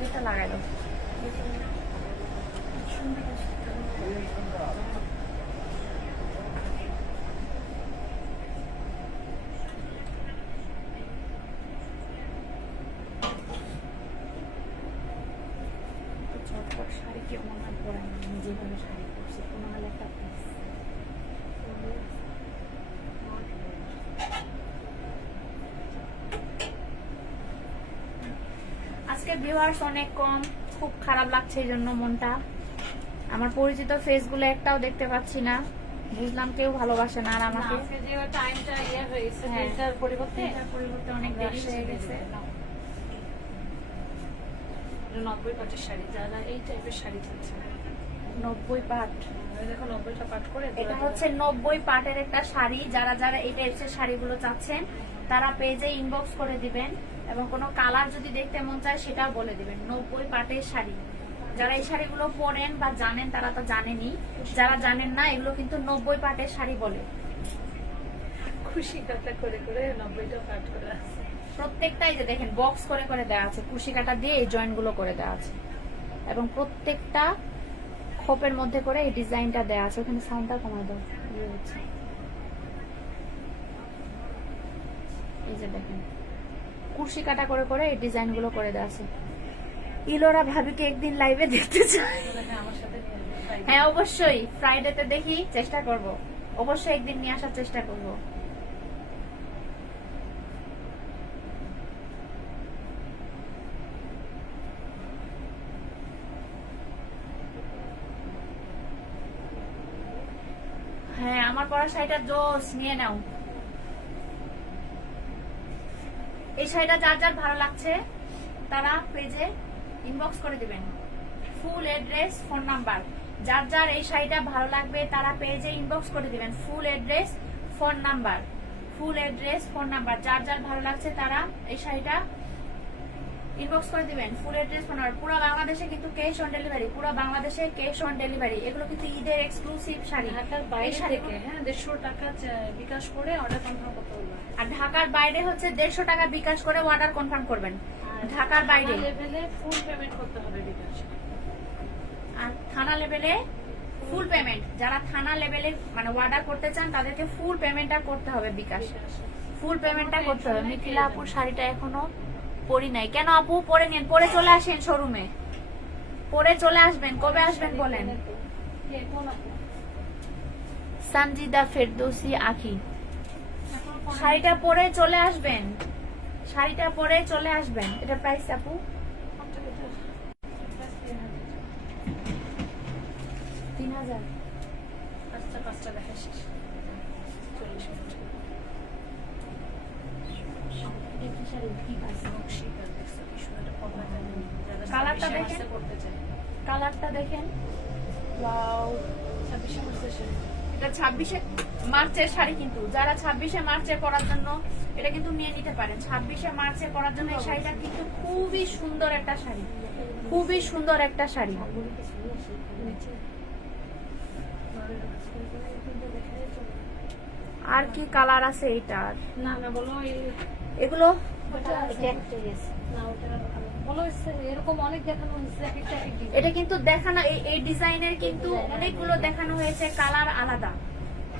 যেটা লাগাই দাও ঝটপট শাড়ি কেউ মনে হয় পরে না, আমি যেভাবে শাড়ি পরছি কোনো হলে একটা পিস। আজকে ভিউয়ার্স অনেক কম, খুব খারাপ লাগছে এই জন্য মনটা। আমার পরিচিত ফেসগুলো একটাও দেখতে পাচ্ছি না, বুঝলাম কেউ ভালোবাসে না। আর আমাকে পরিবর্তে অনেক দেরি হয়ে গেছে। 90 পাটের শাড়ি, যারা এই টাইপের শাড়ি চাচ্ছে 90 পাট, দেখো 90টা পাট করে এটা হচ্ছে 90 পাটের একটা শাড়ি। যারা যারা এই টাইপের শাড়িগুলো চাচ্ছেন তারা পেজে ইনবক্স করে দিবেন এবং কোনো কালার যদি দেখতে মন চায় সেটাও বলে দিবেন। 90 পাটের শাড়ি, যারা এই শাড়িগুলো পরেন বা জানেন তারা তো জানেনই, যারা জানেন না এগুলো কিন্তু 90 পাটের শাড়ি বলে। খুশি কাটা করে করে 90টা পাট করে আছে। প্রত্যেকটাই যে দেখেন বক্স করে করে দেওয়া আছে, কুশি কাটা দিয়ে এই জয়েন্ট গুলো করে দেওয়া আছে এবং প্রত্যেকটা খোপের মধ্যে করে এই ডিজাইনটা দেওয়া আছে। ওখানে সাউন্ডটা কমাই দাও, এই যে দেখেন কুশি কাটা করে করে এই ডিজাইন গুলো করে দেওয়া আছে। ইলোরা ভাবিকে একদিন লাইভে দেখতে চাই। আমার সাথে হ্যাঁ অবশ্যই, ফ্রাইডেতে দেখি, চেষ্টা করব, অবশ্যই একদিন নিয়ে আসার চেষ্টা করব। হ্যাঁ আমার পরা শাড়িটা জোস, নিয়ে নাও। এই শাড়িটা যার যার ভালো লাগছে তারা পেজে ইনবক্স করে দিবেন, ফুল অ্যাড্রেস ফোন নাম্বার। যার যার এই শাড়িটা ভালো লাগবে তারা পেজে ইনবক্স করে দিবেন, full address phone number, full address phone number. যার যার ভালো লাগছে তারা এই শাড়িটা ইনবক্স করে দিবেন, ফুল অ্যাড্রেস ফোন নাম্বার। পুরো বাংলাদেশে কিন্তু ক্যাশ অন ডেলিভারি, পুরো বাংলাদেশে ক্যাশ অন ডেলিভারি। এগুলো কিন্তু ঈদের এক্সক্লুসিভ শাড়ি। ঢাকার বাইরে থেকে 150 টাকা বিকাশ করে অর্ডার কনফার্ম করতে বলবেন। আর ঢাকার বাইরে হচ্ছে 150 টাকা বিকাশ করে অর্ডার কনফার্ম করবেন। ঢাকার বাইরে লেভেলে ফুল পেমেন্ট করতে হবে বিকাশ। আর থানা লেভেলে ফুল পেমেন্ট, যারা থানা লেভেলে মানে অর্ডার করতে চান তাদেরকে ফুল পেমেন্টটা করতে হবে বিকাশ, ফুল পেমেন্টটা করতে হবে। মিথিলা আপুর শাড়িটা এখনো পরি নাই কেন? আপু পরে নেন, পরে চলে আসেন শোরুমে, পরে চলে আসবেন। কবে আসবেন বলেন? সানজিদা ফেরদৌসি আখি, শাড়িটা পরে চলে আসবেন, শাড়িটা পরে চলে আসবেন। এটা প্রাইস আপু 3000। পাঁচটা দেখা শেষ 40 মিনিট। কালারটা দেখেন, কালারটা দেখেন, ওয়াও। 26 মার্চের শাড়ি, এটা 26 মার্চের শাড়ি, কিন্তু যারা 26 মার্চে পরার জন্য এটা কিন্তু নিয়ে নিতে পারেন। 26 মার্চে পরার জন্য এই শাড়িটা কিন্তু খুবই সুন্দর একটা শাড়ি, খুবই সুন্দর একটা শাড়ি। আর কি কালার আছে এটার? না না বলো এগুলো এরকম অনেক দেখানো হয়েছে এটা কিন্তু দেখানো এই ডিজাইনের কিন্তু অনেকগুলো দেখানো হয়েছে, কালার আলাদা,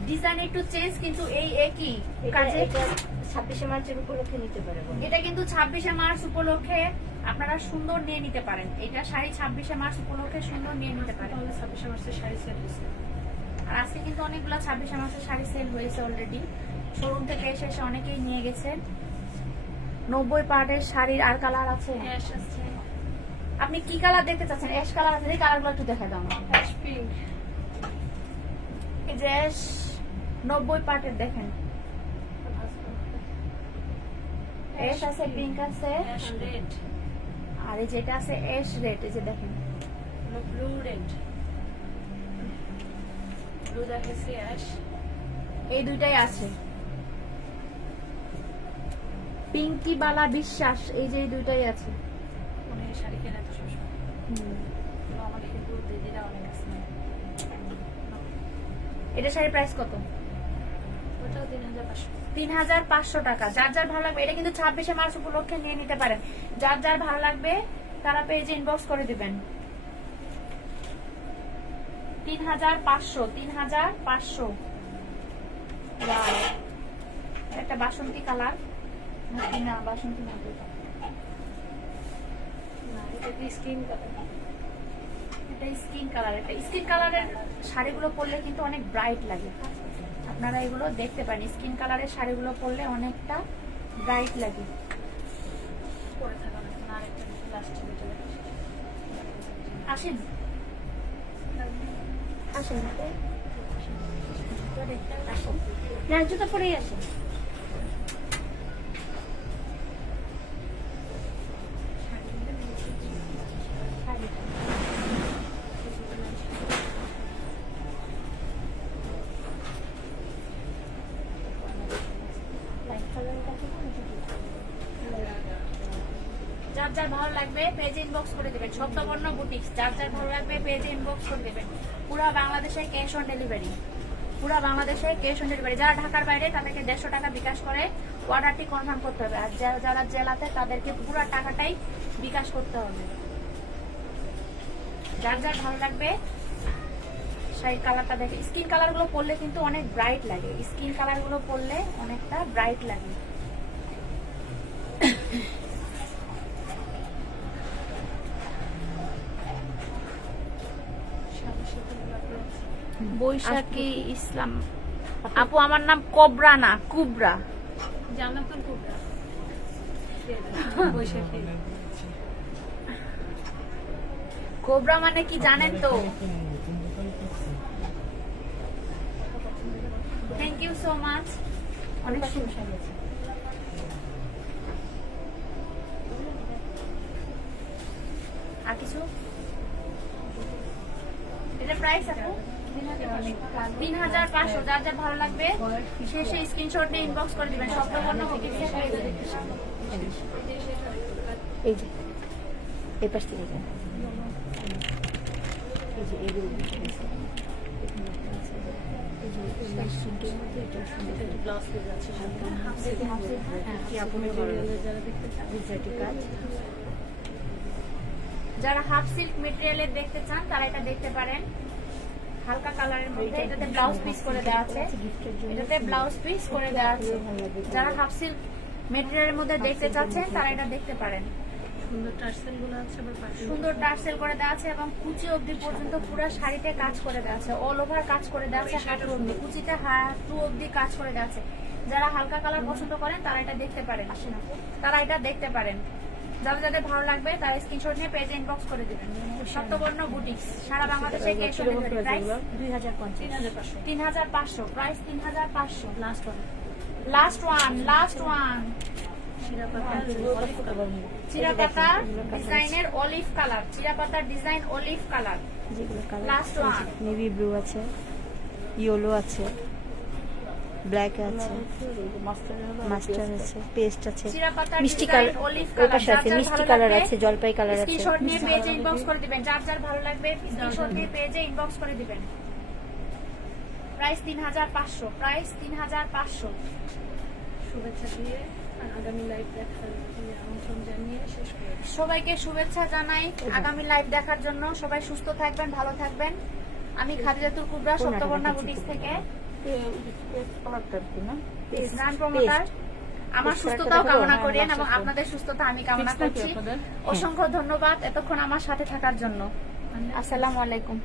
ডিজাইন একটু চেঞ্জ, কিন্তু এই একই কাজে। 26শে মার্চের উপলক্ষে নিতে পারে। এটা কিন্তু 26শে মার্চ উপলক্ষে আপনারা সুন্দর নিয়ে নিতে পারেন। এটা শাড়ি 26শে মার্চ উপলক্ষে সুন্দর নিয়ে নিতে পারেন। 26শে মার্চের শাড়ি সেল হয়েছে। আর আজকে কিন্তু অনেকগুলো 26শে মার্চের শাড়ি সেল হয়েছে অলরেডি, শোরুম থেকে এসে অনেকেই নিয়ে গেছে। 90 পার্টের শাড়ির আর কালার আছে। অ্যাশ আছে। আপনি কি কালার দেখতে চাচ্ছেন? অ্যাশ কালার আছে, এই কালারগুলো একটু দেখাই দাও আমাকে। Ash pink. এই যে অ্যাশ 90 পার্টের দেখেন, অ্যাশ আছে, পিঙ্ক আছে, অ্যাশ রেড। আর এই যেটা আছে অ্যাশ রেড, এই যে দেখেন ব্লু রেড। ব্লু দেখাচ্ছি অ্যাশ। এই দুইটাই আছে। পিঙ্কি বালা বিশ্বাস, এই যে এই দুইটাই আছে। মানে শাড়ি কেনা তো সবসময় আমাদের কিন্তু দিদিরা অনেক আছে। এটা শাড়ির প্রাইস কত? ওটাও 3500। 3500 টাকা। যার যার ভালো লাগবে, এটা কিন্তু 26শে মার্চ উপলক্ষে নিয়ে নিতে পারেন। যার যার ভালো লাগবে তারা পেজে ইনবক্স করে দিবেন। 3500। 3500। ওয়াও, একটা বাসন্তী কালার না, বাসন্তী না, না এটা কি স্কিন কালার? এটা স্কিন কালার। এটা স্কিন কালারের শাড়িগুলো পরলে কিন্তু অনেক ব্রাইট লাগে, আপনারা এগুলো দেখতে পারেন। স্কিন কালারের শাড়িগুলো পরলে অনেকটা ব্রাইট লাগে। পরে থাকা না আরেকটা লাস্টে যেটা দেখাচ্ছি। আসেন আসেন আসেন, না জুতো পরেই আসেন। যার যার ভালো লাগবে পেজে ইনবক্স করে দেবেন। সপ্তবর্ণ বুটিক্স, যার যার ভালো লাগবে পেজে ইনবক্স করে দেবেন। পুরো বাংলাদেশে ক্যাশ অন ডেলিভারি, পুরো বাংলাদেশে ক্যাশ অন ডেলিভারি। যারা ঢাকার বাইরে তাদেরকে 150 টাকা বিকাশ করে অর্ডারটি কনফার্ম করতে হবে, আর যারা জেলাতে তাদেরকে পুরো টাকাটাই বিকাশ করতে হবে। যার যার ভালো লাগবে শাড়ির কালারটা দেখে। স্কিন কালার গুলো পরলে কিন্তু অনেক ব্রাইট লাগে, স্কিন কালার গুলো পরলে অনেকটা ব্রাইট লাগে। বৈশাখী ইসলাম আপু, আমার নাম কোবরা না কুবরা। জান্নাতুল কুবরা। বৈশাখী। কোবরা মানে কি জানেন তো? Thank you so much. অনেক সুন্দর। আর কিছু? এটা প্রাইস আপু 3500। যার যার ভালো লাগবে শেষে স্ক্রিনশট নিয়ে ইনবক্স করে দিবেন। সপ্তবর্ণ বুটিক্সের পেজে। এই যে এই পাশ থেকে যান। এই যে এগুলো ব্লাউজ পেজ আছে যারা হাফ সিল্ক মেটেরিয়ালের দেখতে চান তারা এটা দেখতে পারেন। হালকা কালারের মধ্যে এটাতে ব্লাউজ পিস করে দেওয়া আছে, এটাতে ব্লাউজ পিস করে দেওয়া আছে। যারা হাফ সিল্ক মেটেরিয়ালের মধ্যে দেখতে চাচ্ছেন তারা এটা দেখতে পারেন। সুন্দর টার্সেল গুলো আছে, সুন্দর টার্সেল করে দেওয়া আছে এবং কুচি অবধি পর্যন্ত পুরো শাড়িতে কাজ করে দেওয়া আছে, অল ওভার কাজ করে দেওয়া আছে, হাঁটু অবধি, কুচিতে হাঁটু অবধি কাজ করে দেওয়া আছে। যারা হালকা কালার পছন্দ করেন তারা এটা দেখতে পারেন, তারা এটা দেখতে পারেন। যাদের যাদের ভালো লাগবে তারা স্ক্রিনশট নিয়ে পেজে ইনবক্স করে দিবেন। সপ্তবর্ণ বুটিক্স, সারা বাংলাদেশে cash on delivery. Price 3500। Price 3500। Last one. Last one, last one. চিরাপাতার ডিজাইনের অলিভ কালার, চিরাপাতার ডিজাইন অলিভ কালার। যেগুলো colour last one. Navy blue আছে, ইয়েলো আছে, ব্ল্যাক আছে, মাস্টার আছে, পেস্ট আছে, চিরা পাতার মিষ্টি ডিজাইন, কালার, অলিভ ওই কালার, পাশে যার আছে যার মিষ্টি ভালো কালার লাগবে, আছে, জলপাই কালার আছে। স্ক্রিনশট নিয়ে পেজে ইনবক্স করে দিবেন, যার যার ভালো লাগবে স্ক্রিনশট নিয়ে পেজে ইনবক্স করে দিবেন। Price 3500, price 3500। শুভেচ্ছা দিয়ে আগামী লাইভ দেখার আমন্ত্রণ জানিয়ে শেষ করে দিচ্ছি। সবাইকে শুভেচ্ছা জানাই আগামী লাইভ দেখার জন্য। সবাই সুস্থ থাকবেন, ভালো থাকবেন। আমি খাদিজাতুল কুবরা, সপ্তবর্ণা বুটিক্স থেকে ব্র্যান্ড প্রমোটার। আমার সুস্থতাও কামনা করেন এবং আপনাদের সুস্থতা আমি কামনা করছি। অসংখ্য ধন্যবাদ এতক্ষণ আমার সাথে থাকার জন্য। আসসালামু আলাইকুম।